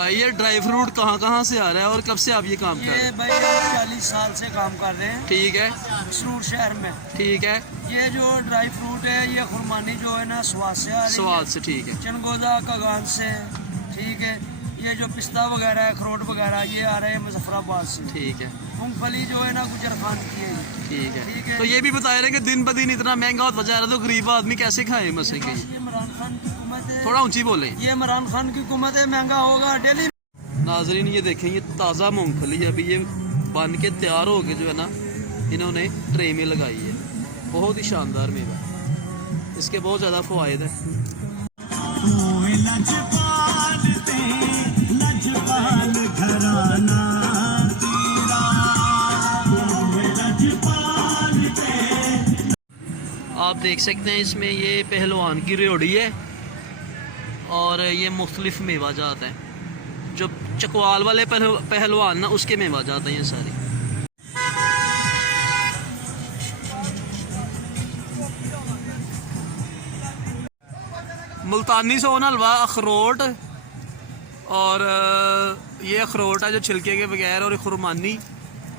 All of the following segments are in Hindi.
भाई ये ड्राई फ्रूट कहाँ कहाँ से आ रहा है और कब से आप ये काम कर रहे हैं? भाई हम 40 साल से काम कर रहे हैं। ठीक है। सूर शहर में। ठीक है। ये जो ड्राई फ्रूट है ये खुरमानी जो है ना स्वाद से आ रही है। स्वाद से। ठीक है। चनगोजा कगान से। ठीक है। ये जो पिस्ता वगैरह है, अखरोट वगैरह, ये आ रहे हैं मुजफ्फराबाद से। ठीक है। मूंगफली जो है ना गुजर खान की है। ठीक है। ठीक है। तो ये भी बता रहे हैं कि दिन ब दिन इतना महंगा होता जा रहा है तो गरीब आदमी कैसे खाए मसे के? ये इमरान खान की हुकूमत है। थोड़ा ऊंची बोले। ये इमरान खान की हुकूमत है, महंगा होगा डेली। नाजरीन ये देखें, ये ताज़ा मूंगफली अभी ये बन के तैयार हो के जो है ना इन्होंने ट्रे में लगाई है। बहुत ही शानदार मेवा, इसके बहुत ज़्यादा फ़वाइद है। आप देख सकते हैं इसमें ये पहलवान की रेवड़ी है और ये मुख्तलिफ मेवा जात है। जो चकवाल वाले पहलवान ना उसके मेवा जात हैं ये सारी। मुल्तानी सोन हलवा, अखरोट और ये अखरोट है जो छिलके के बगैर, और खुरमानी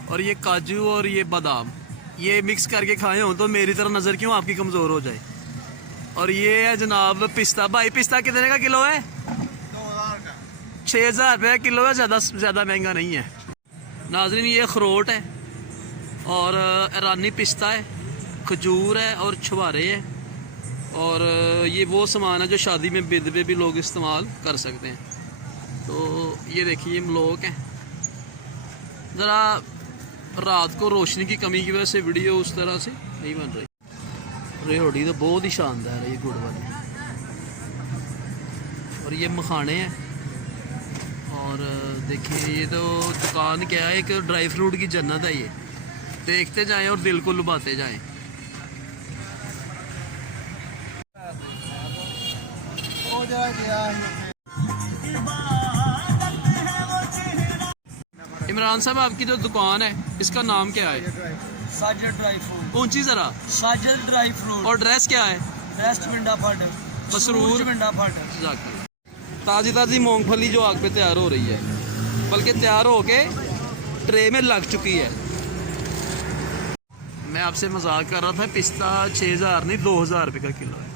और ये काजू और ये बादाम, ये मिक्स करके खाए हों तो मेरी तरह नज़र क्यों आपकी कमज़ोर हो जाए। और ये है जनाब पिस्ता। भाई पिस्ता कितने का किलो है? 6000 रुपये किलो है, ज़्यादा महंगा नहीं है। नाज़रीन ये अखरोट है और ईरानी पिस्ता है, खजूर है और छुहारे है। और ये वो सामान है जो शादी में बिदवे भी लोग इस्तेमाल कर सकते हैं। तो ये देखिए मलोक है। ज़रा रात को रोशनी की कमी की वजह से वीडियो उस तरह से नहीं बन रही। रेवड़ी तो बहुत ही शानदार है ये गुड़ वाली। और ये मखाने हैं। और देखिए ये तो दुकान क्या है, एक ड्राई फ्रूट की जन्नत है ये। देखते जाएं और दिल को लुभाते जाएं। इमरान साहब आपकी जो दुकान है इसका नाम क्या है? Sajid dry fruit. ऊंची जरा। Sajid dry fruit. और ड्रेस क्या है? ड्रेस विंडा फट मसरूर विंडा फट। ताज़ी ताज़ी मूंगफली जो आग पे तैयार हो रही है, बल्कि तैयार हो के ट्रे में लग चुकी है। मैं आपसे मजाक कर रहा था, पिस्ता 6000 नहीं 2000 रुपये का किलो है।